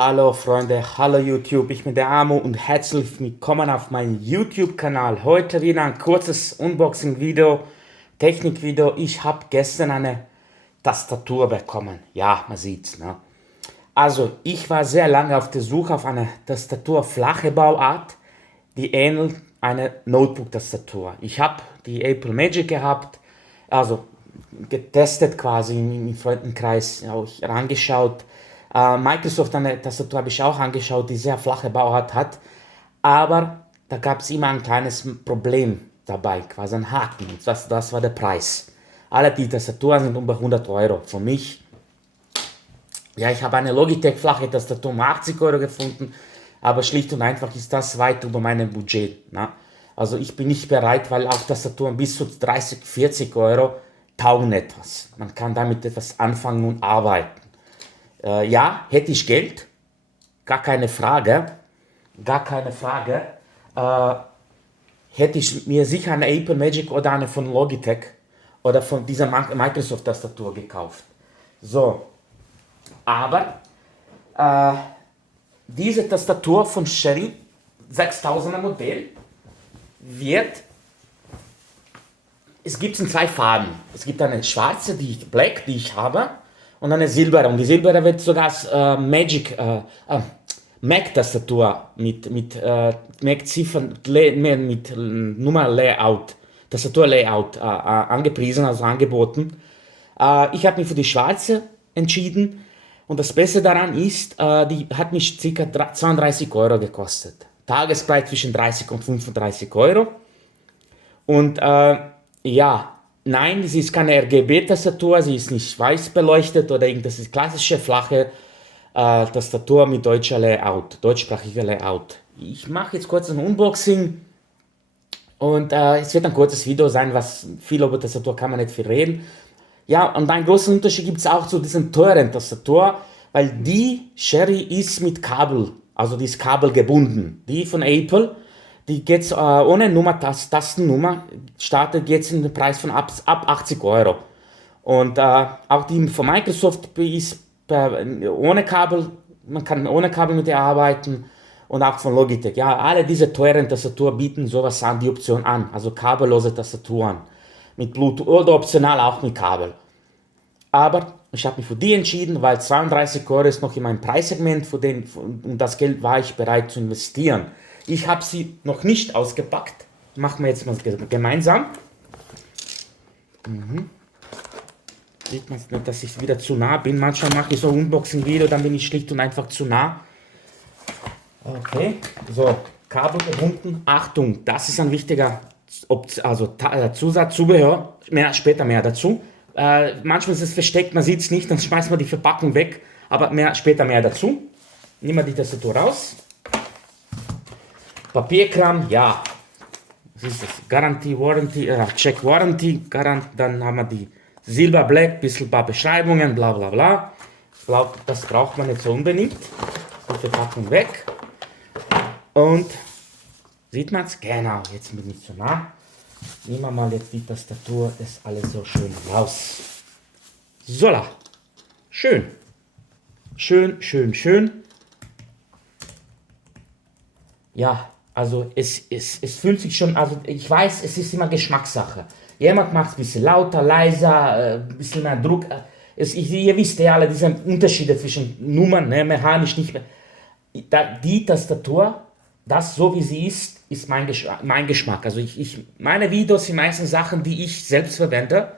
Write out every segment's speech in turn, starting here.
Hallo Freunde, hallo YouTube, ich bin der Amo und herzlich willkommen auf meinem YouTube-Kanal. Heute wieder ein kurzes Unboxing-Video, Technik-Video. Ich habe gestern eine Tastatur bekommen. Ja, man sieht's, ne? Also, ich war sehr lange auf der Suche auf eine Tastatur flache Bauart, die ähnelt einer Notebook-Tastatur. Ich habe die Apple Magic gehabt, also getestet quasi im Freundenkreis, auch angeschaut. Microsoft eine Tastatur habe ich auch angeschaut, die sehr flache Bauart hat, aber da gab es immer ein kleines Problem dabei, quasi ein Haken. Das war der Preis. Alle die Tastaturen sind über 100 Euro. Für mich, ja, ich habe eine Logitech flache Tastatur um 80 Euro gefunden, aber schlicht und einfach ist das weit über meinem Budget. Ne? Also ich bin nicht bereit, weil auch Tastaturen bis zu 30, 40 Euro taugen etwas. Man kann damit etwas anfangen und arbeiten. Ja, hätte ich Geld, gar keine Frage, gar keine Frage, hätte ich mir sicher eine Apple Magic oder eine von Logitech oder von dieser Microsoft-Tastatur gekauft. So, aber diese Tastatur von Sherry 6000er Modell wird, es gibt in zwei Farben. Es gibt eine schwarze, Black, die ich habe, und eine silbere. Und die silbere wird sogar als Mac-Tastatur Mac-Ziffern, mit Nummer-Layout, Tastatur-Layout angepriesen, also angeboten. Ich habe mich für die schwarze entschieden. Und das Beste daran ist, die hat mich ca. 32 Euro gekostet. Tagespreis zwischen 30 und 35 Euro. Und ja, nein, sie ist keine RGB-Tastatur, sie ist nicht weiß beleuchtet oder irgendwas. Das ist klassische flache Tastatur mit deutscher Layout, deutschsprachiger Layout. Ich mache jetzt kurz ein Unboxing und es wird ein kurzes Video sein, was viel über Tastatur kann man nicht viel reden. Ja, und einen großen Unterschied gibt es auch zu diesen teuren Tastatur, weil die Sherry ist mit Kabel, also die ist kabelgebunden. Die von Apple, die geht ohne Tastennummer, startet jetzt in den Preis von ab 80 Euro. Und auch die von Microsoft ist ohne Kabel, man kann ohne Kabel mit ihr arbeiten, und auch von Logitech. Ja, alle diese teuren Tastaturen bieten sowas an, die Option an, also kabellose Tastaturen mit Bluetooth oder optional auch mit Kabel. Aber ich habe mich für die entschieden, weil 32 Euro ist noch in meinem Preissegment, und das Geld war ich bereit zu investieren. Ich habe sie noch nicht ausgepackt. Machen wir jetzt mal gemeinsam. Sieht man nicht, dass ich wieder zu nah bin. Manchmal mache ich so ein Unboxing-Video, dann bin ich schlicht und einfach zu nah. Okay, so, Kabel gebunden. Achtung, das ist ein wichtiger Zusatzzubehör. Später mehr dazu. Manchmal ist es versteckt, man sieht es nicht, dann schmeißt man die Verpackung weg. Aber später mehr dazu. Nehmen wir die Tastatur raus. Papierkram, ja, das ist das Garantie, Warranty, Check Warranty, dann haben wir die Silber Black, bisschen paar Beschreibungen, bla bla bla. Ich glaube, das braucht man nicht so unbedingt. Die Verpackung weg. Und, sieht man es? Genau, jetzt bin ich zu nah. Nehmen wir mal jetzt die Tastatur, ist alles so schön raus. So, schön. Schön, schön, schön. Ja, also es fühlt sich schon, also ich weiß, es ist immer Geschmackssache. Jemand macht es ein bisschen lauter, leiser, ein bisschen mehr Druck. Ihr wisst ja alle diese Unterschiede zwischen Nummern, ne, mechanisch nicht mehr. Die Tastatur, das so wie sie ist mein Geschmack. Also meine Videos sind meistens Sachen, die ich selbst verwende,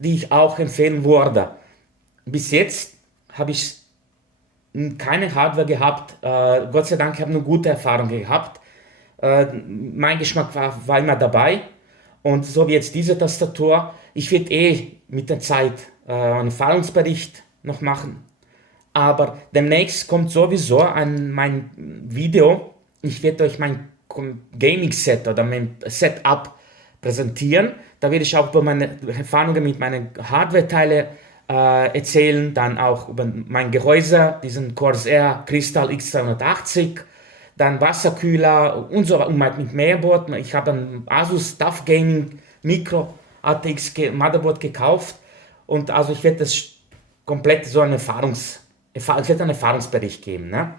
die ich auch empfehlen würde. Bis jetzt habe ich keine Hardware gehabt, Gott sei Dank, ich habe eine gute Erfahrung gehabt. Mein Geschmack war immer dabei, und so wie jetzt diese Tastatur, ich werde mit der Zeit einen Erfahrungsbericht noch machen, aber demnächst kommt sowieso mein Video, ich werde euch mein Gaming-Set oder mein Setup präsentieren, da werde ich auch über meine Erfahrungen mit meinen Hardware-Teilen erzählen, dann auch über mein Gehäuse, diesen Corsair Crystal X280, dann Wasserkühler und so, und mit Mainboard. Ich habe ein Asus TUF Gaming Micro ATX Motherboard gekauft, und also ich werde das komplett so eine es wird einen Erfahrungsbericht geben. Ne?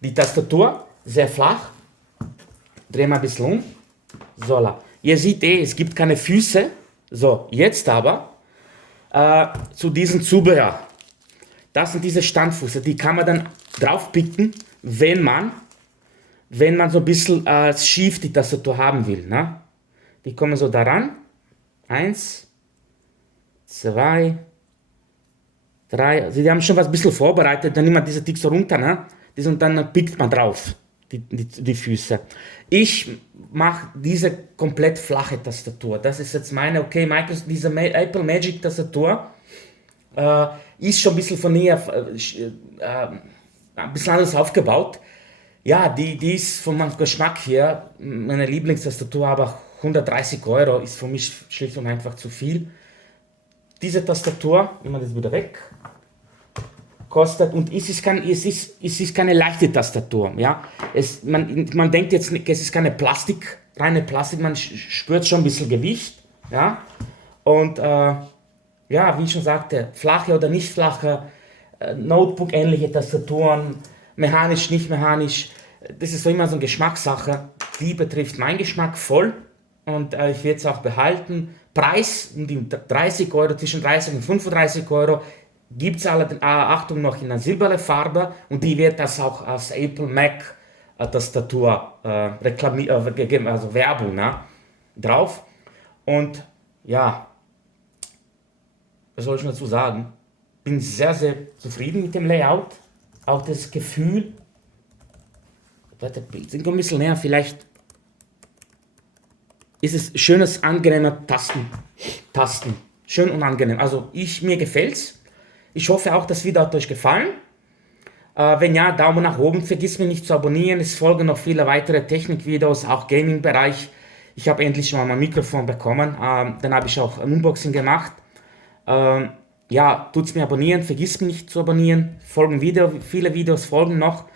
Die Tastatur, sehr flach. Drehen wir ein bisschen um. So, ihr seht es gibt keine Füße. So, jetzt aber zu diesem Zubehör. Das sind diese Standfüße, die kann man dann draufpicken, wenn man so ein bisschen schief die Tastatur haben will. Ne? Die kommen so daran. 1, 2, 3. Also die haben schon was ein bisschen vorbereitet, dann nimmt man diese Ding so runter, ne? Und dann pickt man drauf, die Füße. Ich mache diese komplett flache Tastatur. Das ist jetzt meine, okay, Microsoft, diese Apple Magic Tastatur ist schon ein bisschen von näher, ein bisschen anders aufgebaut. Ja, die ist von meinem Geschmack her meine Lieblingstastatur, aber 130 € ist für mich schlicht und einfach zu viel. Diese Tastatur, nehmen wir das wieder weg, kostet, und es ist keine leichte Tastatur. Ja? Man denkt jetzt nicht, es ist keine Plastik, reine Plastik, man spürt schon ein bisschen Gewicht. Ja? Und ja, wie ich schon sagte, flache oder nicht flache, Notebook-ähnliche Tastaturen, mechanisch, nicht mechanisch, das ist so immer so eine Geschmackssache. Die betrifft meinen Geschmack voll und ich werde es auch behalten. Preis um die 30 €, zwischen 30 und 35 €, gibt es Achtung noch in einer silbernen Farbe, und die wird das auch als Apple Mac Tastatur gegeben, also Werbung, ne, drauf. Und ja, was soll ich dazu sagen? Bin sehr, sehr zufrieden mit dem Layout. Auch das Gefühl. Warte, sind ein bisschen näher, vielleicht ist es schönes, angenehmer Tasten. Schön und angenehm. Also mir gefällt's. Ich hoffe auch, das Video hat euch gefallen. Wenn ja, Daumen nach oben. Vergiss mich nicht zu abonnieren. Es folgen noch viele weitere Technikvideos, auch Gaming-Bereich. Ich habe endlich schon mal mein Mikrofon bekommen. Dann habe ich auch ein Unboxing gemacht. Ja, tut's mir abonnieren, vergiss mich nicht zu abonnieren, viele Videos folgen noch,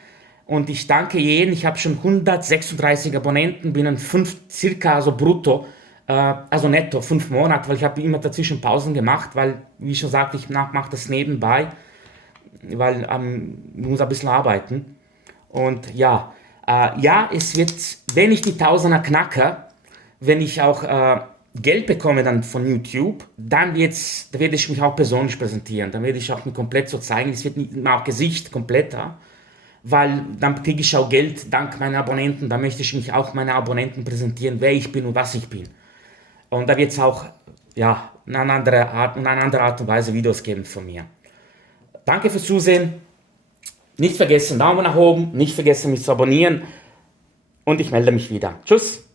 und ich danke jedem. Ich habe schon 136 Abonnenten binnen 5, circa, also brutto, also netto, 5 Monate, weil ich habe immer dazwischen Pausen gemacht, weil, wie ich schon sagte, ich mache das nebenbei, weil ich muss ein bisschen arbeiten. Und ja, es wird, wenn ich die Tausender knacke, wenn ich auch Geld bekomme dann von YouTube, dann werde ich mich auch persönlich präsentieren. Dann werde ich auch mich komplett so zeigen. Es wird nicht immer auch Gesicht komplett, weil dann kriege ich auch Geld dank meiner Abonnenten. Da möchte ich mich auch meinen Abonnenten präsentieren, wer ich bin und was ich bin. Und da wird es auch in einer anderen Art und Weise Videos geben von mir. Danke fürs Zusehen. Nicht vergessen, Daumen nach oben. Nicht vergessen, mich zu abonnieren. Und ich melde mich wieder. Tschüss.